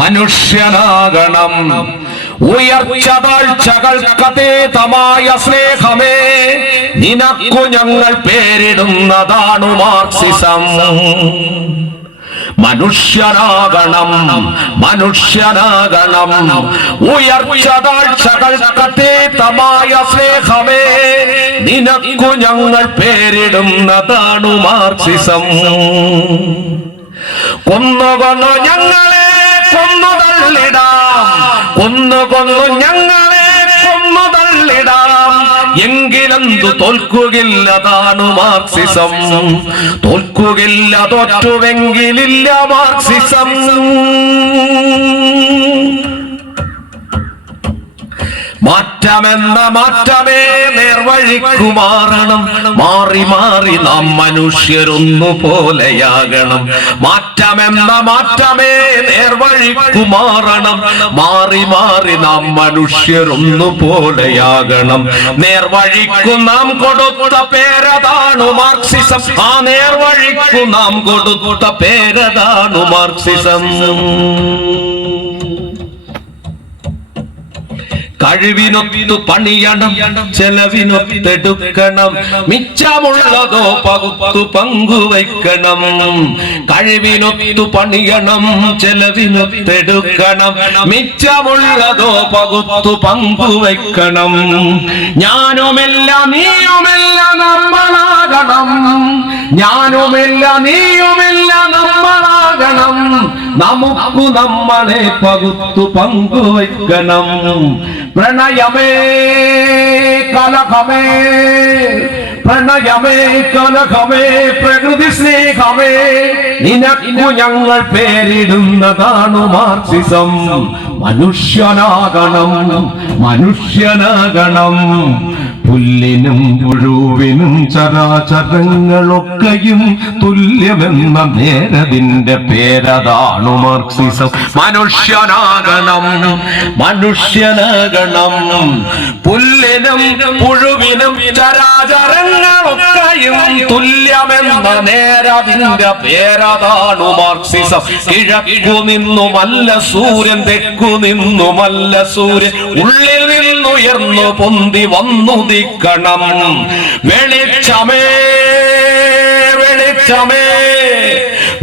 മനുഷ്യനാകണം. ഉയർച്ച താഴ്ചകൾക്കതീതമായ സ്നേഹമേ, നിനക്കു ഞങ്ങൾ പേരിടുന്നതാണ് മാർക്സിസം. മനുഷ്യനാകണം, മനുഷ്യനാകണം. ഉയർച്ച താഴ്ചകൾക്കതീതമായ സ്നേഹമേ, നിനക്കു ഞങ്ങൾ പേരിടുന്നതാണ് മാർക്സിസം. കൊന്നുകൊന്നു ഞങ്ങളെ കൊന്നു തള്ളിടാം, കൊന്നുകൊന്നു ഞങ്ങളെ കൊന്നു തള്ളിടാം, എങ്കിലെന്തു തോൽക്കുകയില്ലതാണ് മാർക്സിസം. തോൽക്കുകയില്ല, തോറ്റുവെങ്കിലില്ല മാർക്സിസം. മാറ്റമെന്ന മാറ്റമേ നേർവഴിക്കു മാറണം. മാറി മാറി നാം മനുഷ്യരൊന്നുപോലെയാകണം. മാറ്റമെന്ന മാറ്റമേ നേർവഴിക്കു മാറണം. മാറി മാറി നാം മനുഷ്യരൊന്നുപോലെയാകണം. നേർവഴിക്കു നാം കൊടുത്ത പേരതാണ് മാർക്സിസം. ആ നേർവഴിക്കു നാം കൊടുത്ത പേരതാണ് മാർക്സിസം. കഴിവിനൊത്തു പണിയണം, ചെലവിനൊത്തെടുക്കണം, മിച്ചമുള്ളതോ പകുത്തു പങ്കുവയ്ക്കണം. കഴിവിനൊത്തു പണിയണം, ചെലവിനൊത്തെടുക്കണം, മിച്ചമുള്ളതോ പകുത്തു പങ്കുവയ്ക്കണം. ഞാനുമല്ല നീയുമല്ല നമ്മളാകണം, ഞാനുമല്ല നീയുമല്ല നമ്മളാകണം. നമുക്കു നമ്മളെ പകുത്തു പങ്കുവയ്ക്കണം. പ്രണയമേ കലഹമേ, പ്രണയമേ കലഹമേ, പ്രകൃതി സ്നേഹമേ, നിനക്കു ഞങ്ങൾ പേരിടുന്നതാണ് മാർക്സിസം. മനുഷ്യനാകണം, മനുഷ്യനാകണം. പുല്ലിനും പുഴുവിനും ചരാചരങ്ങളൊക്കെയും തുല്യമെന്ന നേരതിന്റെ പേരതാണ് മാർക്സിസം. മനുഷ്യനാകണം, മനുഷ്യനാകണം. പുല്ലിനും പുഴുവിനും ചരാചരങ്ങളൊക്കെയും തുല്യമെന്ന നേരതിന്റെ പേരതാണ് മാർക്സിസം. കിഴക്കു നിന്നുമല്ല സൂര്യൻ, തെക്കു നിന്നുമല്ല സൂര്യൻ, ഉള്ളിൽ നിന്നുയർന്നു പൊന്തി വന്നുദിക്കണം. വെളിച്ചമേ വെളിച്ചമേ,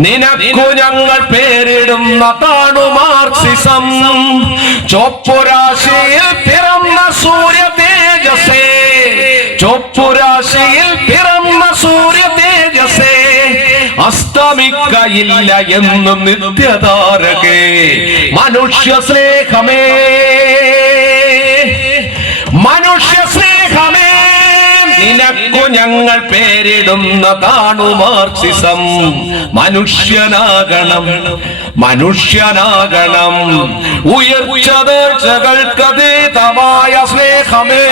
നിനക്കു ഞങ്ങൾ പേരിടുന്നതാണ് മാർക്സിസം. ചൊപ്പുരാശിയിൽ പിറന്ന സൂര്യ തേജസേ, ചൊപ്പുരാശിയിൽ പിറന്ന സൂര്യ തേജസേ, അസ്തമിക്കയില്ല എന്നും നിത്യതാരകേ. മനുഷ്യ സ്നേഹമേ, മനുഷ്യ സ്നേഹമേ, നിനക്കു ഞങ്ങൾ പേരിടുന്നതാണ് മാർക്സിസം. മനുഷ്യനാകണം, മനുഷ്യനാകണം. ഉയർച്ചതകൾക്കതീതമായ സ്നേഹമേ,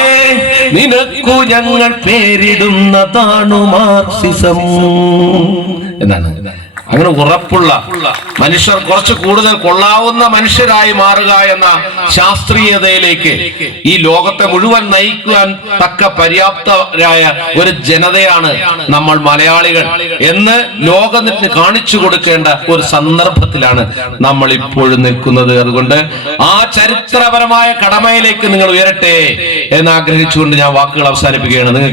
നിനക്കു ഞങ്ങൾ പേരിടുന്നതാണ് മാർക്സിസം എന്നാണ്. അങ്ങനെ ഉറപ്പുള്ള മനുഷ്യർ കുറച്ച് കൂടുതൽ കൊള്ളാവുന്ന മനുഷ്യരായി മാറുക എന്ന ശാസ്ത്രീയതയിലേക്ക് ഈ ലോകത്തെ മുഴുവൻ നയിക്കുവാൻ തക്ക പര്യാപ്തരായ ഒരു ജനതയാണ് നമ്മൾ മലയാളികൾ എന്ന് ലോകത്തിന് കാണിച്ചു കൊടുക്കേണ്ട ഒരു സന്ദർഭത്തിലാണ് നമ്മൾ ഇപ്പോഴും നിൽക്കുന്നത്. അതുകൊണ്ട് ആ ചരിത്രപരമായ കടമയിലേക്ക് നിങ്ങൾ ഉയരട്ടെ എന്ന് ആഗ്രഹിച്ചുകൊണ്ട് ഞാൻ വാക്കുകൾ അവസാനിപ്പിക്കുകയാണ്.